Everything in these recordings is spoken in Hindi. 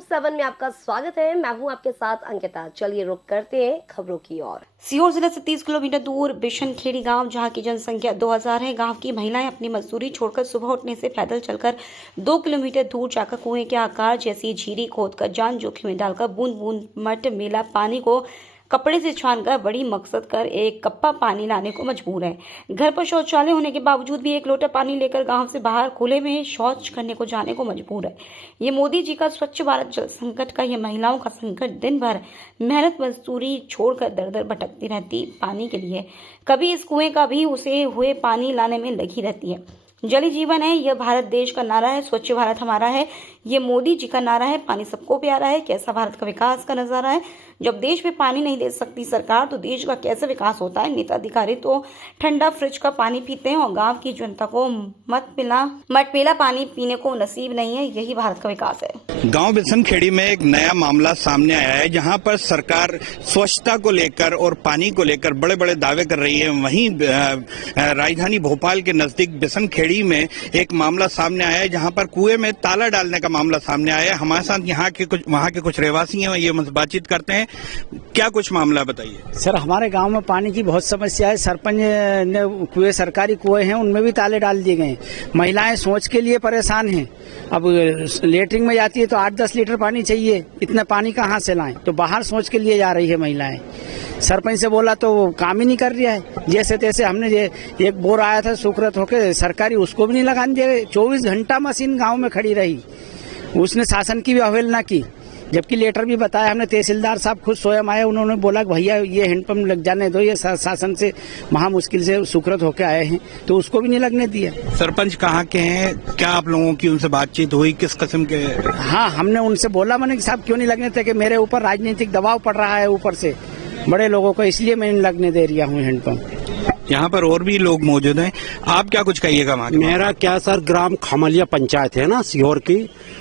7 में आपका स्वागत है। मैं हूं आपके साथ अंकिता। चलिए रुक करते हैं खबरों की ओर। सीहोर जिले से 30 किलोमीटर दूर बिशनखेड़ी गांव, जहां की जनसंख्या 2000 है। गांव की महिलाएं अपनी मजदूरी छोड़कर सुबह उठने से पैदल चलकर 2 किलोमीटर दूर जाकर कुएं के आकार जैसी झीरी खोदकर जान जोखिम में डालकर बूंद बूंद मट मेला पानी को कपड़े से छानकर बड़ी मकसद कर एक कप्पा पानी लाने को मजबूर है। घर पर शौचालय होने के बावजूद भी एक लोटा पानी लेकर गांव से बाहर खुले में शौच करने को जाने को मजबूर है। ये मोदी जी का स्वच्छ भारत जल संकट का, ये महिलाओं का संकट। दिन भर मेहनत मजदूरी छोड़कर दर दर भटकती रहती पानी के लिए, कभी इस कुएं का भी उसे हुए पानी लाने में लगी रहती है। जल ही जीवन है, यह भारत देश का नारा है। स्वच्छ भारत हमारा है, ये मोदी जी का नारा है। पानी सबको प्यारा है। कैसा भारत का विकास का नजारा है। जब देश में पानी नहीं दे सकती सरकार, तो देश का कैसे विकास होता है। नेता अधिकारी तो ठंडा फ्रिज का पानी पीते हैं और गांव की जनता को मटमेला पानी पीने को नसीब नहीं है। यही भारत का विकास है। गांव बिशनखेड़ी में एक नया मामला सामने आया है, जहां पर सरकार स्वच्छता को लेकर और पानी को लेकर बड़े बड़े दावे कर रही है। वहीं राजधानी भोपाल के नजदीक बिशनखेड़ी में एक मामला सामने आया है, जहां पर कुएं में ताला डालने का मामला सामने आया है। हमारे साथ वहां के कुछ रहवासी हैं, ये बातचीत करते हैं। क्या कुछ मामला बताइए। सर, हमारे गांव में पानी की बहुत समस्या है। सरपंच ने कुएं, सरकारी कुएं हैं, उनमें भी ताले डाल दिए गए। महिलाएं सोच के लिए परेशान हैं। अब लेटरिन में जाती है तो 8-10 लीटर पानी चाहिए, इतना पानी कहाँ से लाएं, तो बाहर सोच के लिए जा रही है महिलाएं। सरपंच से बोला तो वो काम ही नहीं कर रहा है। जैसे तैसे हमने एक बोर आया था सुकृत होके सरकारी, उसको भी नहीं लगाने दिया। 24 घंटा मशीन गाँव में खड़ी रही, उसने शासन की भी अवहेलना की। जबकि लेटर भी बताया हमने, तहसीलदार साहब खुद स्वयं आए, उन्होंने बोला कि भैया ये हैंडपंप लग जाने दो, ये शासन से महा मुश्किल से सुकृत होकर आए हैं, तो उसको भी नहीं लगने दिया। सरपंच कहाँ के हैं? क्या आप लोगों की उनसे बातचीत हुई? किस किस्म के? हाँ, हमने उनसे बोला, मैंने कि साहब क्यों नहीं लगने थे, कि मेरे ऊपर राजनीतिक दबाव पड़ रहा है ऊपर से बड़े लोगों को, इसलिए मैं नहीं लगने दे रहा हूँ हैंडपंप। यहाँ पर और भी लोग मौजूद हैं, आप क्या कुछ कहिएगा? मेरा क्या सर, ग्राम खमलिया पंचायत है ना सीहोर की,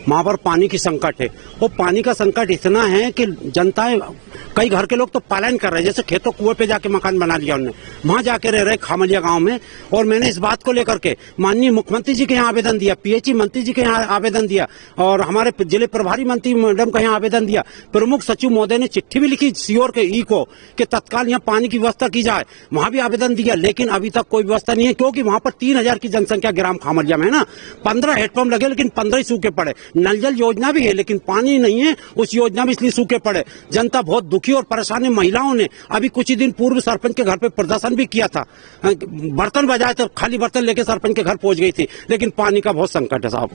वहाँ पर पानी की संकट है। वो पानी का संकट इतना है कि जनताएं, कई घर के लोग तो पलायन कर रहे हैं। जैसे खेतों कुएं पे जाके मकान बना लिया उन्होंने, वहाँ जाके रह रहे खमलिया गांव में। और मैंने इस बात को लेकर के माननीय मुख्यमंत्री जी के यहाँ आवेदन दिया, पीएचई मंत्री जी के यहाँ आवेदन दिया, और हमारे जिले प्रभारी मंत्री मैडम का यहाँ आवेदन दिया। प्रमुख सचिव महोदय ने चिट्ठी भी लिखी सीहोर के ई को कि तत्काल यहाँ पानी की व्यवस्था की जाए, वहाँ भी आवेदन दिया। लेकिन अभी तक कोई व्यवस्था नहीं है, क्योंकि वहाँ पर 3000 की जनसंख्या ग्राम खमलिया में है ना। 15 हेडपंप लगे, लेकिन 15 ही सूखे पड़े। नल जल योजना भी है, लेकिन पानी नहीं है उस योजना में, इसलिए सूखे पड़े। जनता बहुत दुखी और परेशान है। महिलाओं ने अभी कुछ ही दिन पूर्व सरपंच के घर पे प्रदर्शन भी किया था, बर्तन बजाए तो खाली बर्तन लेके सरपंच के घर पहुंच गई थी। लेकिन पानी का बहुत संकट है साहब।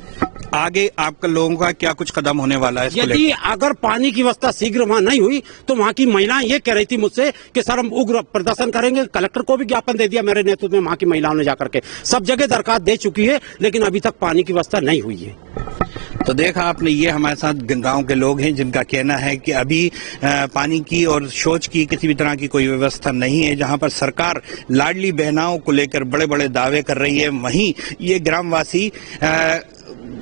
आगे आपका लोगों का क्या कुछ कदम होने वाला है? यदि अगर पानी की व्यवस्था शीघ्र वहाँ नहीं हुई तो वहाँ की महिलाएं ये कह रही थी मुझसे कि सर हम उग्र प्रदर्शन करेंगे। कलेक्टर को भी ज्ञापन दे दिया मेरे नेतृत्व में, वहाँ की महिलाओं ने जाकर के सब जगह दरखास्त दे चुकी है, लेकिन अभी तक पानी की व्यवस्था नहीं हुई है। तो देखा आपने, ये हमारे साथ गांव के लोग हैं जिनका कहना है कि अभी पानी की और शौच की किसी भी तरह की कोई व्यवस्था नहीं है, जहां पर सरकार लाडली बहनाओं को लेकर बड़े बड़े दावे कर रही है। वहीं ये ग्रामवासी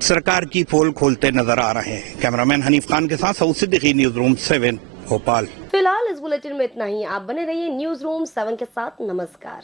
सरकार की पोल खोलते नजर आ रहे हैं। कैमरामैन हनीफ खान के साथ सऊद सिद्दीकी, न्यूज रूम 7 भोपाल। फिलहाल इस बुलेटिन में इतना ही। आप बने रहिए न्यूज रूम 7 के साथ। नमस्कार।